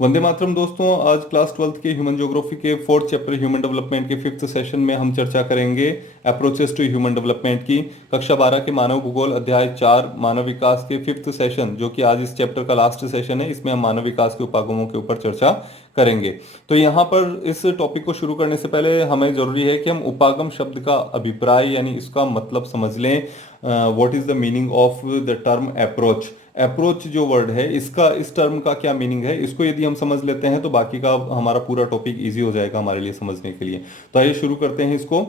वंदे मातरम दोस्तों। आज class 12th के ह्यूमन ज्योग्राफी के फोर्थ चैप्टर ह्यूमन डेवलपमेंट के फिफ्थ सेशन में हम चर्चा करेंगे अप्रोचेस टू ह्यूमन डेवलपमेंट की। कक्षा 12 के मानव भूगोल अध्याय 4 मानव विकास के फिफ्थ सेशन, जो कि आज इस चैप्टर का लास्ट सेशन है, इसमें हम मानव विकास के उपागमों के ऊपर चर्चा करेंगे। तो यहाँ पर इस टॉपिक को शुरू करने से पहले हमें जरूरी है कि हम उपागम शब्द का अभिप्राय यानी इसका मतलब समझ लें। What is the meaning of the term approach. Approach जो वर्ड है, इसका इस टर्म का क्या मीनिंग है, इसको यदि हम समझ लेते हैं तो बाकी का हमारा पूरा टॉपिक इजी हो जाएगा हमारे लिए समझने के लिए। तो आइए शुरू करते हैं इसको।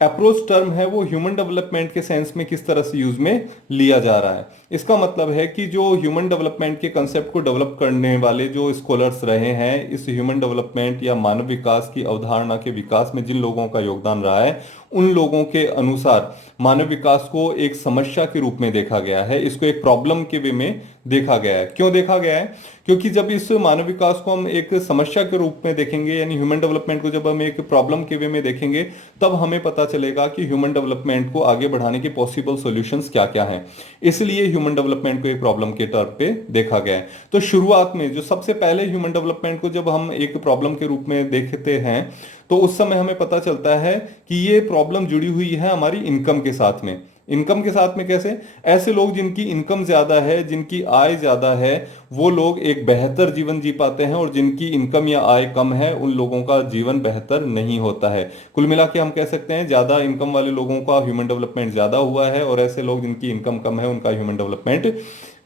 अप्रोच टर्म है वो ह्यूमन डेवलपमेंट के सेंस में किस तरह से यूज में लिया जा रहा है। इसका मतलब है कि जो ह्यूमन डेवलपमेंट के कंसेप्ट को डेवलप करने वाले जो स्कॉलर्स रहे हैं, इस ह्यूमन डेवलपमेंट या मानव विकास की अवधारणा के विकास में जिन लोगों का योगदान रहा है, उन लोगों के अनुसार मानव विकास को एक समस्या के रूप में देखा गया है, इसको एक प्रॉब्लम के वे में देखा गया है। क्यों देखा गया है? क्योंकि जब इस मानव विकास को हम एक समस्या के रूप में देखेंगे, यानी ह्यूमन डेवलपमेंट को जब हम एक प्रॉब्लम के वे में देखेंगे, तब हमें पता चलेगा कि ह्यूमन डेवलपमेंट को आगे बढ़ाने के पॉसिबल सॉल्यूशंस क्या क्या हैं। इसलिए ह्यूमन डेवलपमेंट को एक प्रॉब्लम के तौर पे देखा गया है। तो शुरुआत में जो सबसे पहले ह्यूमन डेवलपमेंट को जब हम एक प्रॉब्लम के रूप में देखते हैं, तो उस समय हमें पता चलता है कि ये प्रॉब्लम जुड़ी हुई है हमारी इनकम के साथ में। इनकम के साथ में कैसे? ऐसे लोग जिनकी इनकम ज्यादा है, जिनकी आय ज्यादा है, वो लोग एक बेहतर जीवन जी पाते हैं, और जिनकी इनकम या आय कम है, उन लोगों का जीवन बेहतर नहीं होता है। कुल मिला के हम कह सकते हैं ज्यादा इनकम वाले लोगों का ह्यूमन डेवलपमेंट ज्यादा हुआ है, और ऐसे लोग जिनकी इनकम कम है, उनका ह्यूमन डेवलपमेंट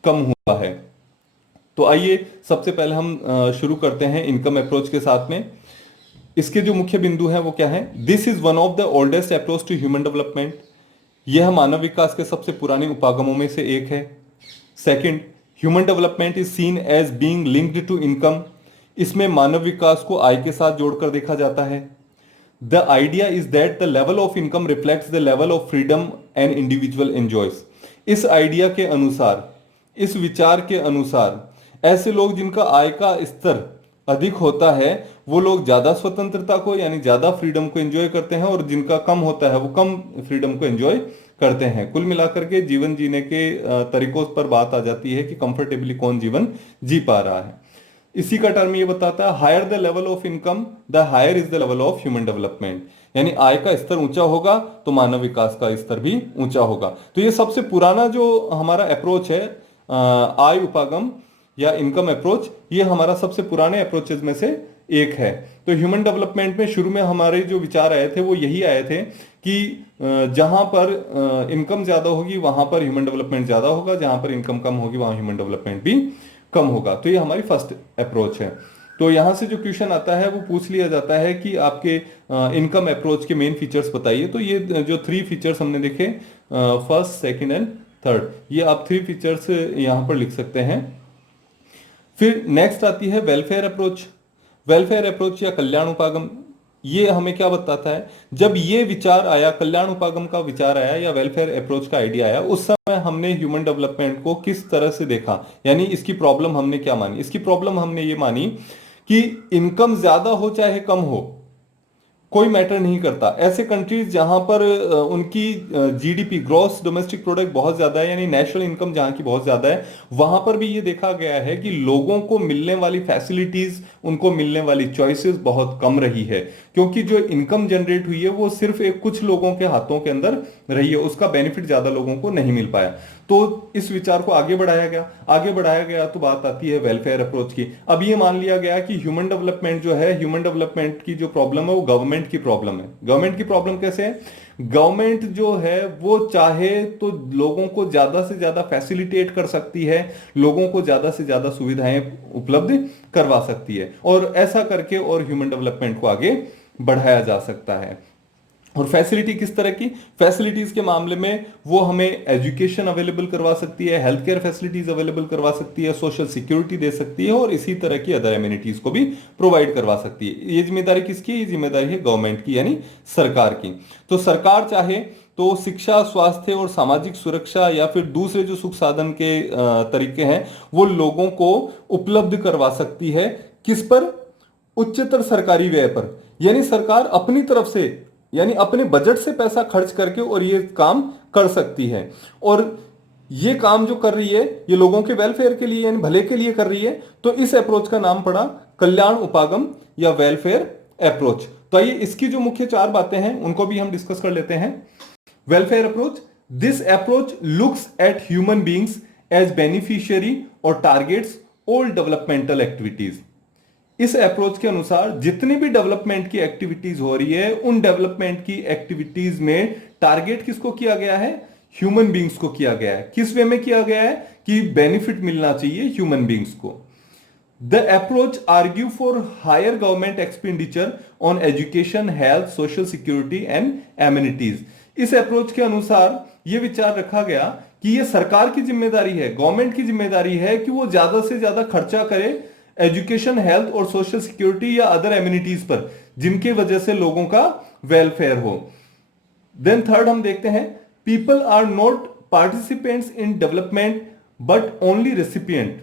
कम हुआ है। तो आइए सबसे पहले हम शुरू करते हैं इनकम अप्रोच के साथ में। इसके जो मुख्य बिंदु हैं वो क्या है? This is one of the oldest approach to human development. यह मानव विकास के सबसे पुराने उपागमों में से एक है। Second, human development is seen as being linked to income. इसमें मानव विकास को आय के साथ जोड़कर देखा जाता है। The idea is that the level of income reflects the level of freedom an individual enjoys. इस आइडिया के अनुसार, इस विचार के अनुसार, ऐसे लोग जिनका आय का स्तर अधिक होता है, वो लोग ज्यादा स्वतंत्रता को यानी ज्यादा फ्रीडम को एंजॉय करते हैं, और जिनका कम होता है वो कम फ्रीडम को एंजॉय करते हैं। कुल मिलाकर के जीवन जीने के तरीकों पर बात आ जाती है कि कंफर्टेबली कौन जीवन जी पा रहा है। इसी का टर्म ये बताता है, higher the level of income the higher is the level of human development. यानी आय का स्तर ऊंचा होगा तो मानव विकास का स्तर भी ऊंचा होगा। तो ये सबसे पुराना जो हमारा अप्रोच है, आय उपागम या इनकम अप्रोच, ये हमारा सबसे पुराने अप्रोचेज में से एक है। तो ह्यूमन डेवलपमेंट में शुरू में हमारे जो विचार आए थे वो यही आए थे कि जहां पर इनकम ज्यादा होगी वहां पर ह्यूमन डेवलपमेंट ज्यादा होगा, जहां पर इनकम कम होगी वहां ह्यूमन डेवलपमेंट भी कम होगा। तो ये हमारी फर्स्ट अप्रोच है। तो यहां से जो क्वेश्चन आता है वो पूछ लिया जाता है कि आपके इनकम अप्रोच के मेन फीचर्स बताइए। तो ये जो थ्री फीचर्स हमने देखे, फर्स्ट, सेकंड एंड थर्ड, ये आप थ्री फीचर्स यहां पर लिख सकते हैं। फिर नेक्स्ट आती है वेलफेयर अप्रोच। वेलफेयर अप्रोच या कल्याण उपागम, ये हमें क्या बताता है? जब ये विचार आया, कल्याण उपागम का विचार आया या वेलफेयर अप्रोच का आइडिया आया, उस समय हमने ह्यूमन डेवलपमेंट को किस तरह से देखा, यानी इसकी प्रॉब्लम हमने क्या मानी? इसकी प्रॉब्लम हमने ये मानी कि इनकम ज्यादा हो चाहे कम हो, कोई मैटर नहीं करता। ऐसे कंट्रीज जहां पर उनकी जीडीपी, ग्रॉस डोमेस्टिक प्रोडक्ट, बहुत ज्यादा है, यानी नेशनल इनकम जहां की बहुत ज्यादा है, वहां पर भी ये देखा गया है कि लोगों को मिलने वाली फैसिलिटीज, उनको मिलने वाली चॉइसेस बहुत कम रही है, क्योंकि जो इनकम जनरेट हुई है वो सिर्फ एक कुछ लोगों के हाथों के अंदर रही है, उसका बेनिफिट ज्यादा लोगों को नहीं मिल पाया। तो इस विचार को आगे बढ़ाया गया। आगे बढ़ाया गया तो बात आती है वेलफेयर अप्रोच की। अब ये मान लिया गया कि ह्यूमन डेवलपमेंट जो है, ह्यूमन डेवलपमेंट की जो प्रॉब्लम है वो गवर्नमेंट की प्रॉब्लम है। गवर्नमेंट की प्रॉब्लम कैसे है? गवर्नमेंट जो है वो चाहे तो लोगों को ज्यादा से ज्यादा फैसिलिटेट कर सकती है, लोगों को ज्यादा से ज्यादा सुविधाएं उपलब्ध करवा सकती है, और ऐसा करके और ह्यूमन डेवलपमेंट को आगे बढ़ाया जा सकता है। और फैसिलिटी किस तरह की? फैसिलिटीज के मामले में वो हमें एजुकेशन अवेलेबल करवा सकती है, हेल्थ केयर फैसिलिटीज अवेलेबल करवा सकती है, सोशल सिक्योरिटी दे सकती है, और इसी तरह की अदर एमिनिटीज को भी प्रोवाइड करवा सकती है। ये जिम्मेदारी किसकी है? ये जिम्मेदारी है गवर्नमेंट की, यानी सरकार की। तो सरकार चाहे तो शिक्षा, स्वास्थ्य और सामाजिक सुरक्षा या फिर दूसरे जो सुख साधन के तरीके हैं वो लोगों को उपलब्ध करवा सकती है। किस पर? उच्चतर सरकारी व्यय पर। यानी सरकार अपनी तरफ से, यानी अपने बजट से पैसा खर्च करके और ये काम कर सकती है। और ये काम जो कर रही है ये लोगों के वेलफेयर के लिए यानी भले के लिए कर रही है, तो इस अप्रोच का नाम पड़ा कल्याण उपागम या वेलफेयर अप्रोच। तो आइए इसकी जो मुख्य चार बातें हैं उनको भी हम डिस्कस कर लेते हैं। Welfare approach, this approach looks at human beings as beneficiary और टारगेट्स ऑल डेवलपमेंटल एक्टिविटीज। इस अप्रोच के अनुसार जितनी भी डेवलपमेंट की एक्टिविटीज हो रही है उन डेवलपमेंट की एक्टिविटीज में टारगेट किसको किया गया है, ह्यूमन बींग्स को किया गया है। किस वे में किया गया है कि बेनिफिट मिलना चाहिए ह्यूमन बींग्स को। The approach argue for higher government expenditure on education, health, social security and amenities. इस अप्रोच के अनुसार यह विचार रखा गया कि यह सरकार की जिम्मेदारी है, गवर्नमेंट की जिम्मेदारी है कि वो ज्यादा से ज्यादा खर्चा करे एजुकेशन, हेल्थ और सोशल सिक्योरिटी या अदर एमिनिटीज पर, जिनकी वजह से लोगों का वेलफेयर हो। देन थर्ड हम देखते हैं, people are not participants in development but only recipient.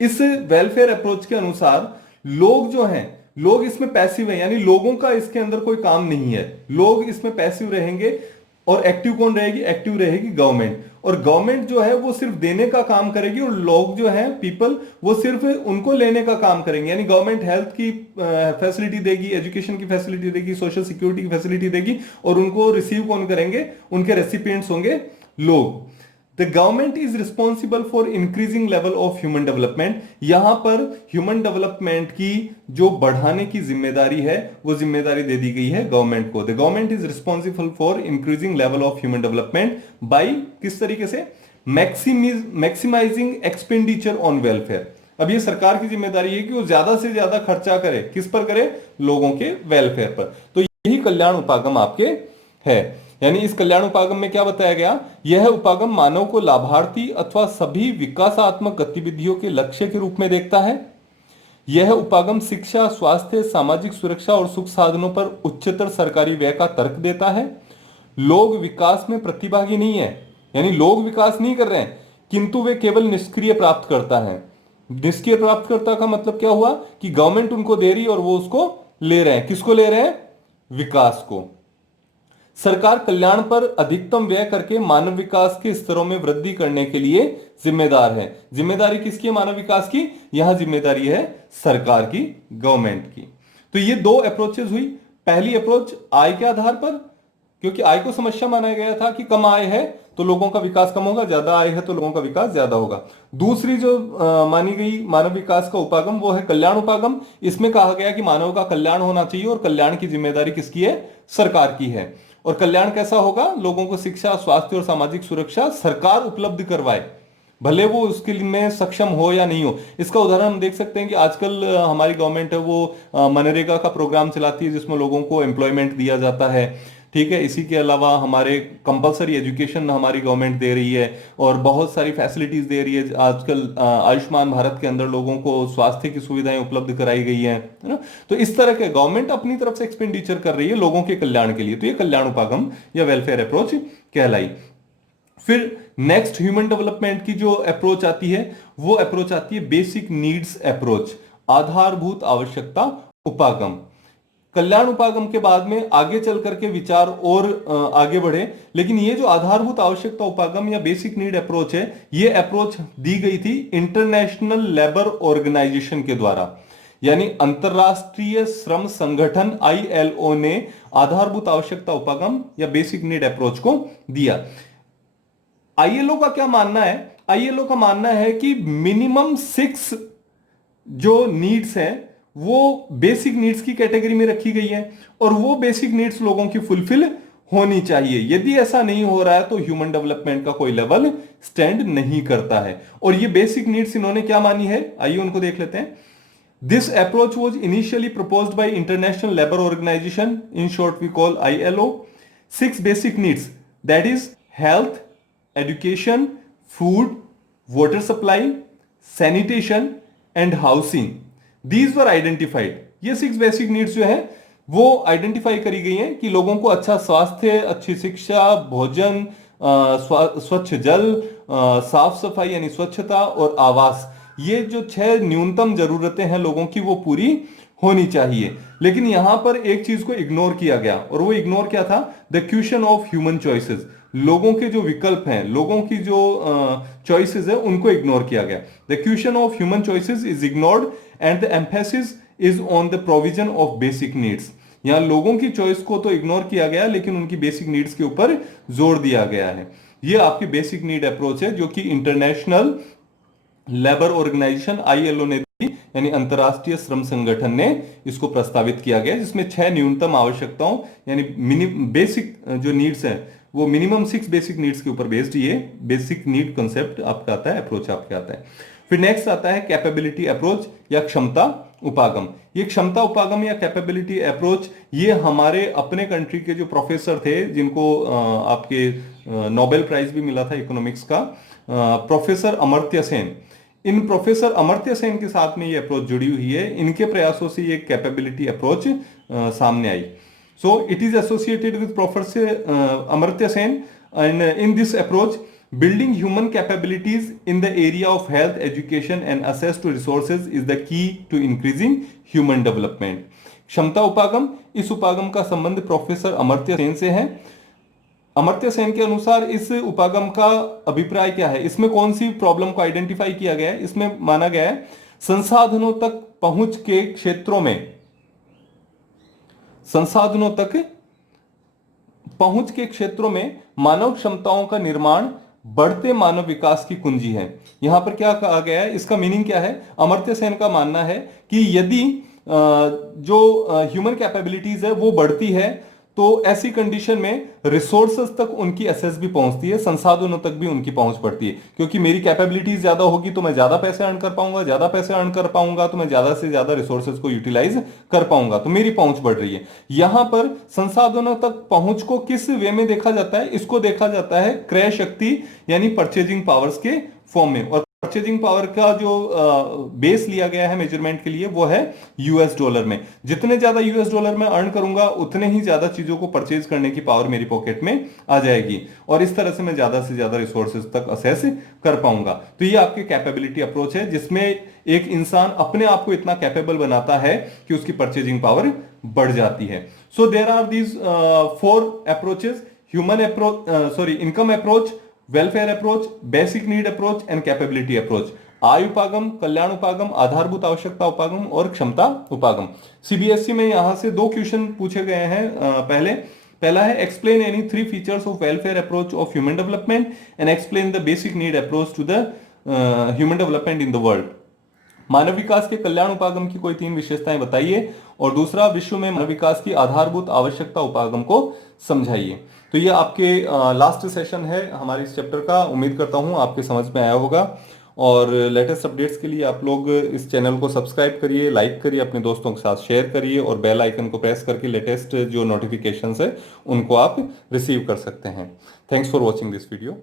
इस वेलफेयर अप्रोच के अनुसार लोग जो हैं, लोग इसमें पैसिव है, यानी लोगों का इसके अंदर कोई काम नहीं है, लोग इसमें पैसिव रहेंगे। और एक्टिव कौन रहेगी, एक्टिव रहेगी गवर्नमेंट। और गवर्नमेंट जो है वो सिर्फ देने का काम करेगी और लोग जो है पीपल वो सिर्फ उनको लेने का काम करेंगे। यानी गवर्नमेंट हेल्थ की फैसिलिटी देगी, एजुकेशन की फैसिलिटी देगी, सोशल सिक्योरिटी की फैसिलिटी देगी, और उनको रिसीव कौन करेंगे, उनके रेसिपिएंट्स होंगे लोग। The government is responsible for increasing level of human development. यहां पर ह्यूमन डेवलपमेंट की जो बढ़ाने की जिम्मेदारी है वो जिम्मेदारी दे दी गई है गवर्नमेंट को। The government is responsible for increasing level of human development by, किस तरीके से, मैक्सिमाइजिंग एक्सपेंडिचर ऑन वेलफेयर। अब ये सरकार की जिम्मेदारी है कि वो ज्यादा से ज्यादा खर्चा करे, किस पर करे, लोगों के वेलफेयर पर। तो यही कल्याण उपागम आपके है। यानी इस कल्याण उपागम में क्या बताया गया, यह उपागम मानव को लाभार्थी अथवा सभी विकासात्मक गतिविधियों के लक्ष्य के रूप में देखता है। यह उपागम शिक्षा, स्वास्थ्य, सामाजिक सुरक्षा और सुख साधनों पर उच्चतर सरकारी व्यय का तर्क देता है। लोग विकास में प्रतिभागी नहीं है, यानी लोग विकास नहीं कर रहे हैं, किंतु वे केवल निष्क्रिय प्राप्त करता है। निष्क्रिय प्राप्तकर्ता का मतलब क्या हुआ कि गवर्नमेंट उनको दे रही और वो उसको ले रहे हैं। किसको ले रहे हैं, विकास को। सरकार कल्याण पर अधिकतम व्यय करके मानव विकास के स्तरों में वृद्धि करने के लिए जिम्मेदार है। जिम्मेदारी किसकी है मानव विकास की, यहां जिम्मेदारी है सरकार की, गवर्नमेंट की। तो ये दो अप्रोचेस हुई। पहली अप्रोच आय के आधार पर, क्योंकि आय को समस्या माना गया था कि कम आय है तो लोगों का विकास कम होगा, ज्यादा आय है तो लोगों का विकास ज्यादा होगा। दूसरी जो मानी गई मानव विकास का उपागम वो है कल्याण उपागम। इसमें कहा गया कि मानव का कल्याण होना चाहिए और कल्याण की जिम्मेदारी किसकी है, सरकार की है। और कल्याण कैसा होगा, लोगों को शिक्षा, स्वास्थ्य और सामाजिक सुरक्षा सरकार उपलब्ध करवाए, भले वो उसके में सक्षम हो या नहीं हो। इसका उदाहरण हम देख सकते हैं कि आजकल हमारी गवर्नमेंट है वो मनरेगा का प्रोग्राम चलाती है जिसमें लोगों को एम्प्लॉयमेंट दिया जाता है, ठीक है। इसी के अलावा हमारे कंपलसरी एजुकेशन हमारी गवर्नमेंट दे रही है और बहुत सारी फैसिलिटीज दे रही है। आजकल आयुष्मान भारत के अंदर लोगों को स्वास्थ्य की सुविधाएं उपलब्ध कराई गई हैं, है ना। तो इस तरह के गवर्नमेंट अपनी तरफ से एक्सपेंडिचर कर रही है लोगों के कल्याण के लिए। तो ये कल्याण उपागम या वेलफेयर अप्रोच कहलाई। फिर नेक्स्ट ह्यूमन डेवलपमेंट की जो अप्रोच आती है वो अप्रोच आती है बेसिक नीड्स अप्रोच, आधारभूत आवश्यकता उपागम। कल्याण उपागम के बाद में आगे चल करके विचार और आगे बढ़े, लेकिन ये जो आधारभूत आवश्यकता उपागम या बेसिक नीड अप्रोच है, ये अप्रोच दी गई थी इंटरनेशनल लेबर ऑर्गेनाइजेशन के द्वारा। यानी अंतरराष्ट्रीय श्रम संगठन ILO ने आधारभूत आवश्यकता उपागम या बेसिक नीड अप्रोच को दिया। ILO का क्या मानना है, ILO का मानना है कि मिनिमम 6 जो नीड्स हैं वो बेसिक नीड्स की कैटेगरी में रखी गई है और वो बेसिक नीड्स लोगों की फुलफिल होनी चाहिए। यदि ऐसा नहीं हो रहा है तो ह्यूमन डेवलपमेंट का कोई लेवल स्टैंड नहीं करता है। और ये बेसिक नीड्स इन्होंने क्या मानी है, आइए उनको देख लेते हैं। This approach was initially proposed by International Labour Organization, in short we call ILO। 6 basic needs, that is health, education, food, water supply, sanitation and housing, these were identified. ये 6 बेसिक नीड्स जो है वो identify करी गई हैं कि लोगों को अच्छा स्वास्थ्य, अच्छी शिक्षा, भोजन, स्वच्छ जल, साफ सफाई यानी स्वच्छता और आवास, ये जो 6 न्यूनतम जरूरतें हैं लोगों की वो पूरी होनी चाहिए। लेकिन यहां पर एक चीज को इग्नोर किया गया और वो इग्नोर क्या था, the question of human choices. लोगों के जो विकल्प हैं, लोगों की जो चॉइसेस है, उनको इग्नोर किया गया। The question of human choices is ignored and the emphasis is on the provision of basic needs. यहां लोगों की चॉइस को तो इग्नोर किया गया, लेकिन उनकी बेसिक नीड्स के ऊपर जोर दिया गया है। ये आपकी बेसिक नीड अप्रोच है, जो कि इंटरनेशनल लेबर ऑर्गेनाइजेशन ILO ने दी, यानी अंतरराष्ट्रीय श्रम संगठन ने इसको प्रस्तावित किया गया, जिसमें 6 न्यूनतम आवश्यकताओं यानी बेसिक जो नीड्स हैं वो मिनिमम 6 बेसिक नीड्स के ऊपर बेस्ड ये बेसिक नीड कंसेप्ट आपका आता है, अप्रोच आपका आता है। फिर नेक्स्ट आता है कैपेबिलिटी अप्रोच या क्षमता उपागम। ये क्षमता उपागम या कैपेबिलिटी अप्रोच, ये हमारे अपने कंट्री के जो प्रोफेसर थे, जिनको आपके नोबेल प्राइज भी मिला था इकोनॉमिक्स का, प्रोफेसर अमर्त्य सेन, इन प्रोफेसर अमर्त्य सेन के साथ में ये अप्रोच जुड़ी हुई है। इनके प्रयासों से ये कैपेबिलिटी अप्रोच सामने आई। So it is associated with professor Amartya Sen, and in this approach building human capabilities in the area of health, education and access to resources is the key to increasing human development. क्षमता उपागम, इस उपागम का संबंध professor Amartya Sen से है। अमर्त्य सेन के अनुसार इस उपागम का अभिप्राय क्या है, इसमें कौन सी प्रॉब्लम को आइडेंटिफाई किया गया है? इसमें माना गया है संसाधनों तक पहुंच के क्षेत्रों में, संसाधनों तक पहुंच के क्षेत्रों में मानव क्षमताओं का निर्माण बढ़ते मानव विकास की कुंजी है। यहां पर क्या कहा गया है, इसका मीनिंग क्या है? अमर्त्य सेन का मानना है कि यदि जो ह्यूमन कैपेबिलिटीज है वो बढ़ती है, तो ऐसी कंडीशन में रिसोर्सेज तक उनकी एक्सेस भी पहुंचती है, संसाधनों तक भी उनकी पहुंच बढ़ती है। क्योंकि मेरी कैपेबिलिटीज ज्यादा होगी तो मैं ज्यादा पैसे अर्न कर पाऊंगा, ज्यादा पैसे अर्न कर पाऊंगा तो मैं ज्यादा से ज्यादा रिसोर्सेज को यूटिलाइज कर पाऊंगा, तो मेरी पहुंच बढ़ रही है। यहां पर संसाधनों तक पहुंच को किस वे में देखा जाता है? इसको देखा जाता है क्रय शक्ति यानी परचेजिंग पावर्स के फॉर्म में। और परचेजिंग पावर का जो बेस लिया गया है मेजरमेंट के लिए वो है $। में। जितने ज्यादा $में अर्न करूंगा उतने ही ज्यादा चीजों को परचेज करने की पावर मेरी पॉकेट में आ जाएगी, और इस तरह से मैं ज्यादा से ज्यादा रिसोर्सेज तक असेस कर पाऊंगा। तो ये आपके कैपेबिलिटी अप्रोच है, जिसमें एक इंसान अपने आप को इतना कैपेबल बनाता है कि उसकी परचेजिंग पावर बढ़ जाती है। So there are these 4 approaches: human approach, income approach, welfare approach, basic need approach and capability approach. आय उपागम, कल्याण उपागम, आधारभूत आवश्यकता उपागम और क्षमता उपागम। CBSE में यहां से 2 क्वेश्चन पूछे गए हैं। पहला है explain any 3 features of welfare approach of human development and explain the basic need approach to the human development in the world. मानव विकास के कल्याण उपागम की कोई 3 विशेषताएं बताइए, और दूसरा विश्व में मानव विकास की आधारभूत आवश्यकता उपागम को समझाइए। तो ये आपके लास्ट सेशन है हमारे इस चैप्टर का। उम्मीद करता हूं आपके समझ में आया होगा, और लेटेस्ट अपडेट्स के लिए आप लोग इस चैनल को सब्सक्राइब करिए, लाइक करिए, अपने दोस्तों के साथ शेयर करिए, और बेल आइकन को प्रेस करके लेटेस्ट जो नोटिफिकेशंस है उनको आप रिसीव कर सकते हैं। Thanks for watching this video.